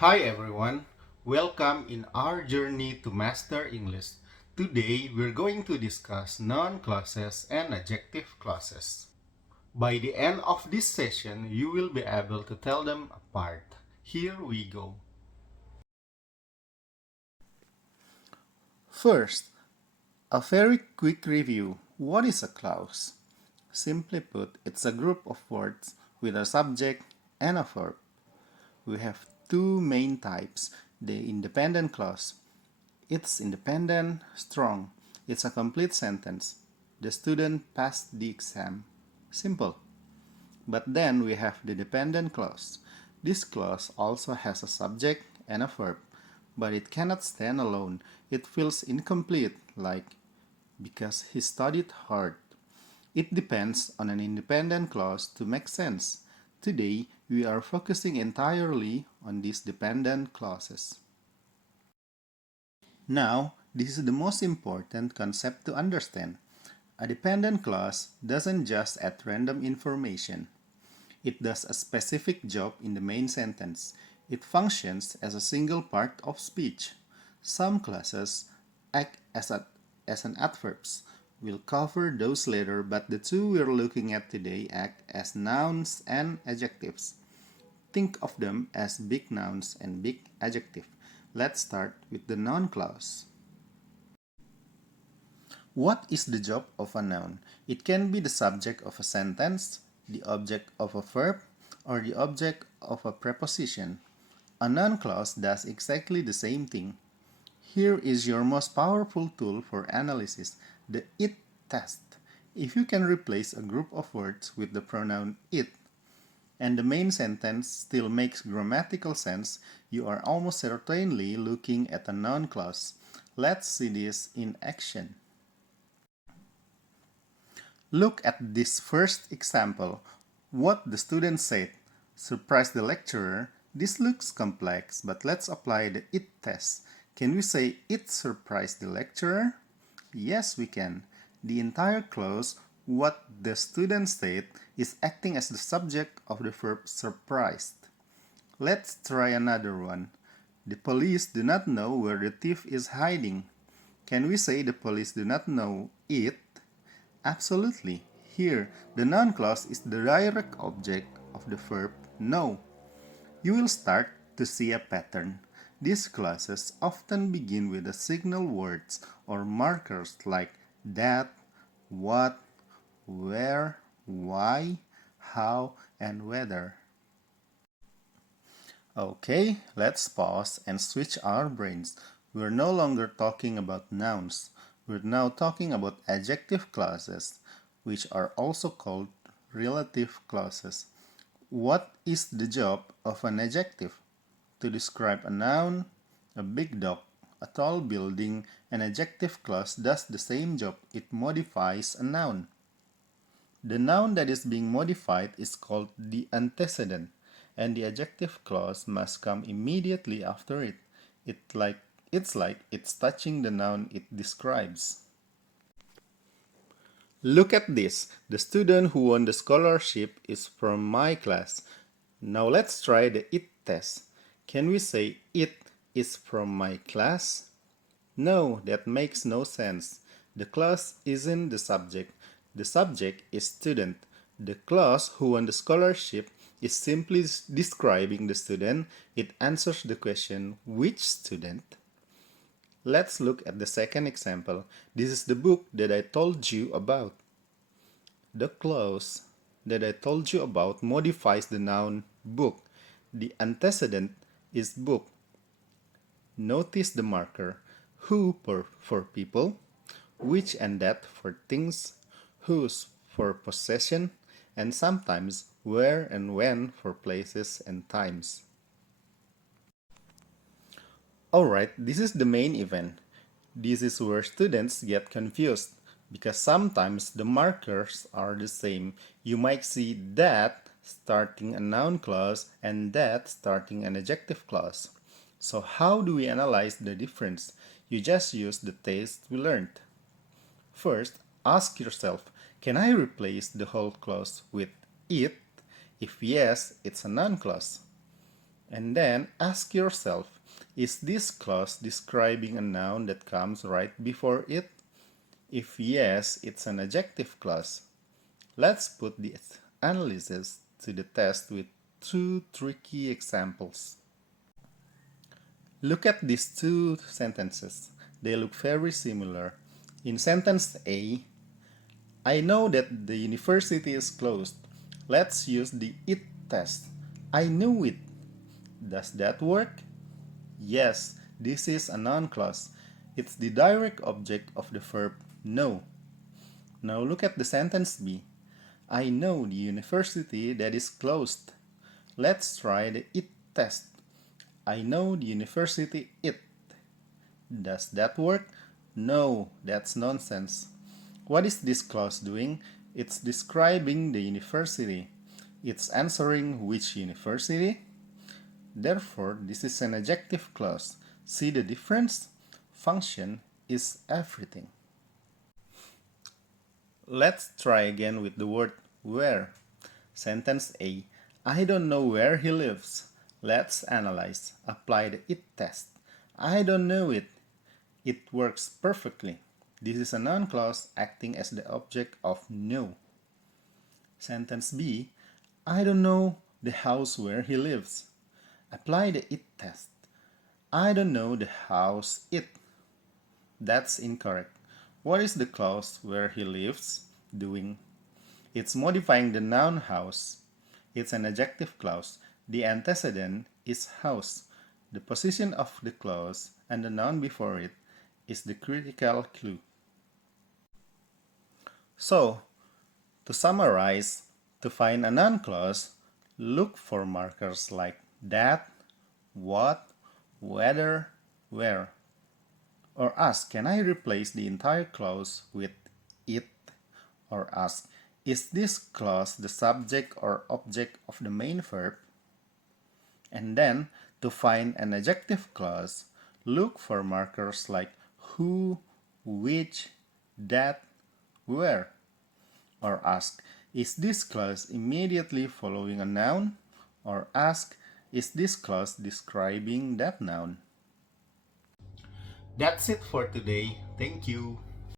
Hi everyone, welcome in our journey to master English. Today we're going to discuss noun clauses and adjective clauses. By the end of this session, you will be able to tell them apart. Here we go. First, a very quick review. What is a clause? Simply put, it's a group of words with a subject and a verb. We have two main types. The independent clause. It's independent, strong. It's a complete sentence. The student passed the exam. Simple. But then we have the dependent clause. This clause also has a subject and a verb, but it cannot stand alone. It feels incomplete, like because he studied hard. It depends on an independent clause to make sense. Today, we are focusing entirely on these dependent clauses. Now, this is the most important concept to understand. A dependent clause doesn't just add random information. It does a specific job in the main sentence. It functions as a single part of speech. Some clauses act as an adverbs. We'll cover those later, but the two we're looking at today act as nouns and adjectives. Think of them as big nouns and big adjective. Let's start with the noun clause. What is the job of a noun? It can be the subject of a sentence, the object of a verb, or the object of a preposition. A noun clause does exactly the same thing. Here is your most powerful tool for analysis, the it test. If you can replace a group of words with the pronoun it, and the main sentence still makes grammatical sense, you are almost certainly looking at a noun clause. Let's see this in action. Look at this first example. What the student said surprised the lecturer. This looks complex, but let's apply the it test. Can we say it surprised the lecturer? Yes, we can. The entire clause, what the student said, is acting as the subject of the verb surprised. Let's try another one. The police do not know where the thief is hiding. Can we say the police do not know it? Absolutely. Here, the noun clause is the direct object of the verb know. You will start to see a pattern. These clauses often begin with the signal words or markers like that, what, where, why, how, and whether. Okay, let's pause and switch our brains. We're no longer talking about nouns. We're now talking about adjective clauses, which are also called relative clauses. What is the job of an adjective? To describe a noun, a big dog, a tall building, an adjective clause does the same job. It modifies a noun. The noun that is being modified is called the antecedent, and the adjective clause must come immediately after it. It's touching the noun it describes. Look at this. The student who won the scholarship is from my class. Now let's try the it test. Can we say it is from my class? No, that makes no sense. The class isn't the subject. The subject is student. The class who won the scholarship is simply describing the student. It answers the question, which student? Let's look at the second example. This is the book that I told you about. The clause that I told you about modifies the noun book. The antecedent is book. Notice the marker who for people, which and that for things, whose for possession, and sometimes where and when for places and times. Alright, this is the main event. This is where students get confused because sometimes the markers are the same. You might see that starting a noun clause and that starting an adjective clause. So how do we analyze the difference? You just use the test we learned. First, ask yourself, can I replace the whole clause with it? If yes, it's a noun clause. And then ask yourself, is this clause describing a noun that comes right before it? If yes, it's an adjective clause. Let's put this analysis to the test with two tricky examples. Look at these two sentences. They look very similar. In sentence A, I know that the university is closed. Let's use the it test. I knew it. Does that work? Yes, this is a noun clause. It's the direct object of the verb know. Now look at the sentence B. I know the university that is closed. Let's try the it test. I know the university it. Does that work? No, that's nonsense. What is this clause doing? It's describing the university. It's answering which university. Therefore, this is an adjective clause. See the difference? Function is everything. Let's try again with the word where. Sentence A. I don't know where he lives. Let's analyze. Apply the it test. I don't know it. It works perfectly. This is a noun clause acting as the object of know. Sentence B. I don't know the house where he lives. Apply the it test. I don't know the house it. That's incorrect. What is the clause where he lives doing? It's modifying the noun house. It's an adjective clause. The antecedent is house. The position of the clause and the noun before it is the critical clue. So, to summarize, to find a noun clause, look for markers like that, what, whether, where. Or ask, can I replace the entire clause with it? Or ask, is this clause the subject or object of the main verb? And then, to find an adjective clause, look for markers like who, which, that, where. Or ask, is this clause immediately following a noun? Or ask, is this clause describing that noun? That's it for today. Thank you.